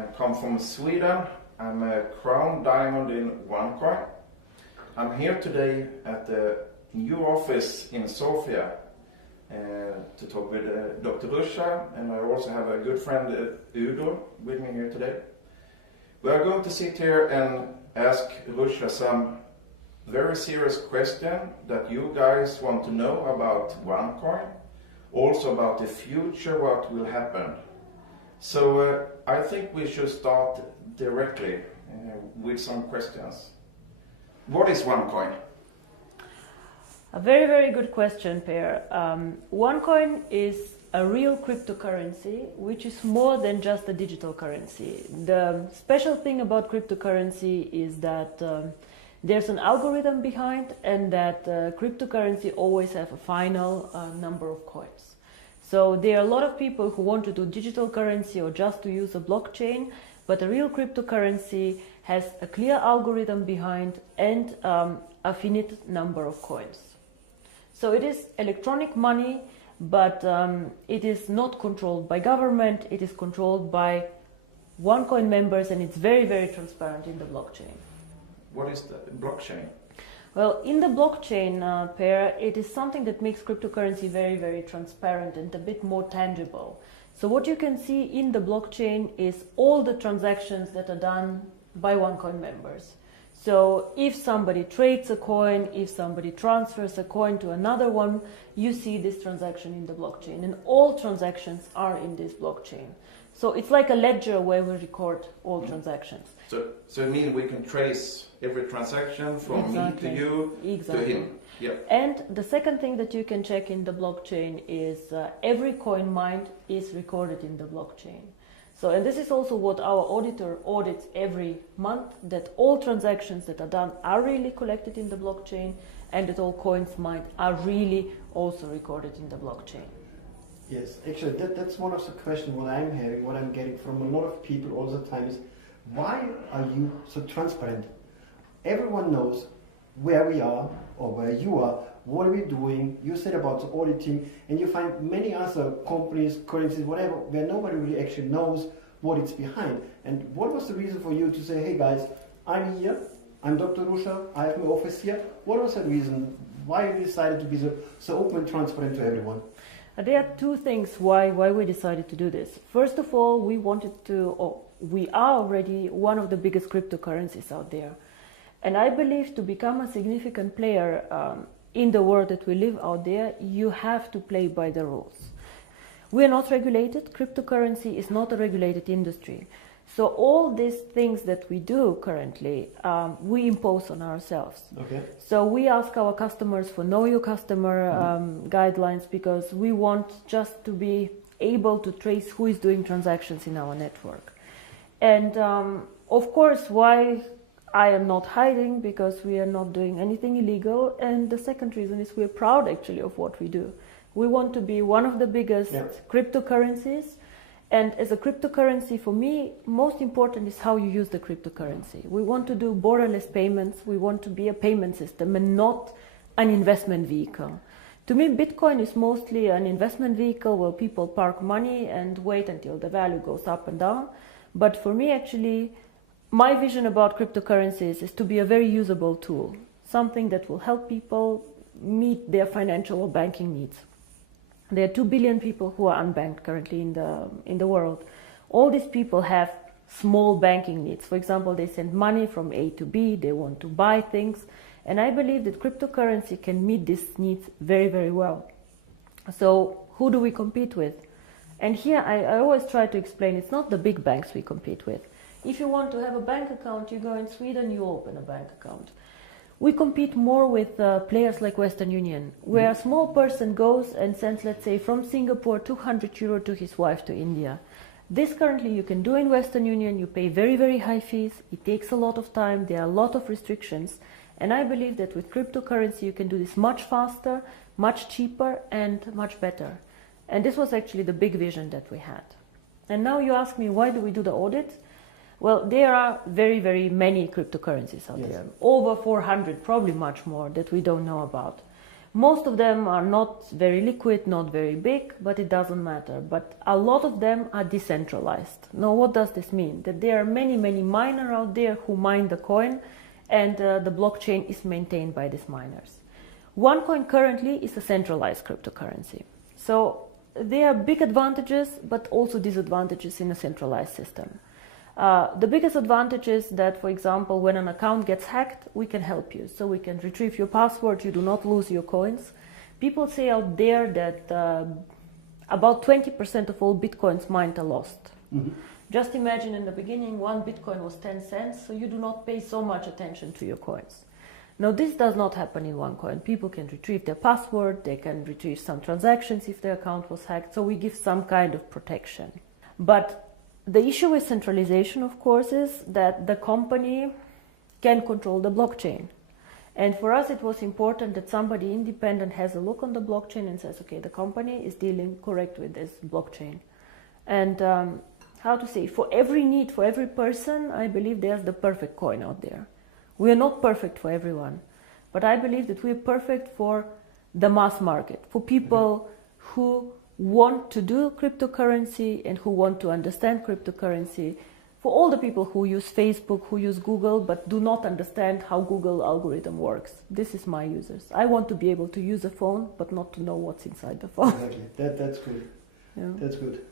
I come from Sweden. I'm a crown diamond in Onecoin. I'm here today at the new office in Sofia to talk with Dr. Ruja, and I also have a good friend Udo with me here today. We are going to sit here and ask Ruja some very serious questions that you guys want to know about OneCoin, also about the future, what will happen. So I think we should start directly with some questions. What is OneCoin? A very, very good question, Per. OneCoin is a real cryptocurrency, which is more than just a digital currency. The special thing about cryptocurrency is that there's an algorithm behind, and that cryptocurrency always have a final number of coins. So there are a lot of people who want to do digital currency or just to use a blockchain, but a real cryptocurrency has a clear algorithm behind and a finite number of coins. So it is electronic money, but it is not controlled by government, it is controlled by OneCoin members, and it's very, very transparent in the blockchain. What is the blockchain? Well, in the blockchain, Per, it is something that makes cryptocurrency very, very transparent and a bit more tangible. So what you can see in the blockchain is all the transactions that are done by OneCoin members. So if somebody trades a coin, if somebody transfers a coin to another one, you see this transaction in the blockchain, and all transactions are in this blockchain. So it's like a ledger where we record all transactions. So it means we can trace every transaction from me to you to him. Yeah. And the second thing that you can check in the blockchain is every coin mined is recorded in the blockchain. So, and this is also what our auditor audits every month, that all transactions that are done are really collected in the blockchain, and that all coins mined are really also recorded in the blockchain. Yes, actually that's one of the questions what I'm having, what I'm getting from a lot of people all the time is, why are you so transparent? Everyone knows where we are or where you are, what are we doing. You said about the auditing, and you find many other companies, currencies, whatever, where nobody really actually knows what it's behind. And what was the reason for you to say, hey guys, I'm here, I'm Dr. Ruja, I have my office here. What was the reason why you decided to be so open and transparent to everyone? There are two things why we decided to do this. First of all, we are already one of the biggest cryptocurrencies out there. And I believe to become a significant player in the world that we live out there, you have to play by the rules. We are not regulated. Cryptocurrency is not a regulated industry. So all these things that we do currently, we impose on ourselves. Okay. So we ask our customers for know your customer guidelines, because we want just to be able to trace who is doing transactions in our network. And of course, why I am not hiding, because we are not doing anything illegal. And the second reason is we're proud actually of what we do. We want to be one of the biggest cryptocurrencies. And as a cryptocurrency, for me, most important is how you use the cryptocurrency. We want to do borderless payments. We want to be a payment system and not an investment vehicle. To me, Bitcoin is mostly an investment vehicle where people park money and wait until the value goes up and down. But for me, actually, my vision about cryptocurrencies is to be a very usable tool, something that will help people meet their financial or banking needs. There are 2 billion people who are unbanked currently in the world. All these people have small banking needs. For example, they send money from A to B, they want to buy things. And I believe that cryptocurrency can meet these needs very, very well. So who do we compete with? And here I always try to explain, it's not the big banks we compete with. If you want to have a bank account, you go in Sweden, you open a bank account. We compete more with players like Western Union, where a small person goes and sends, let's say, from Singapore 200 euro to his wife to India. This currently you can do in Western Union. You pay very, very high fees. It takes a lot of time. There are a lot of restrictions. And I believe that with cryptocurrency you can do this much faster, much cheaper, and much better. And this was actually the big vision that we had. And now you ask me, why do we do the audit? Well, there are very, very many cryptocurrencies out there. Over 400, probably much more, that we don't know about. Most of them are not very liquid, not very big, but it doesn't matter. But a lot of them are decentralized. Now, what does this mean? That there are many, many miners out there who mine the coin, and the blockchain is maintained by these miners. OneCoin currently is a centralized cryptocurrency. So there are big advantages, but also disadvantages in a centralized system. The biggest advantage is that, for example, when an account gets hacked, we can help you. So we can retrieve your password, you do not lose your coins. People say out there that about 20% of all bitcoins mined are lost. Mm-hmm. Just imagine in the beginning, one bitcoin was 10 cents, so you do not pay so much attention to your coins. Now, this does not happen in OneCoin. People can retrieve their password, they can retrieve some transactions if their account was hacked, so we give some kind of protection. But the issue with centralization, of course, is that the company can control the blockchain. And for us, it was important that somebody independent has a look on the blockchain and says, okay, the company is dealing correct with this blockchain. And how to say, for every need, for every person, I believe there's the perfect coin out there. We are not perfect for everyone, but I believe that we are perfect for the mass market, for people who want to do cryptocurrency and who want to understand cryptocurrency, for all the people who use Facebook, who use Google, but do not understand how Google algorithm works. This is my users. I want to be able to use a phone, but not to know what's inside the phone. Exactly. That's good. Yeah. That's good.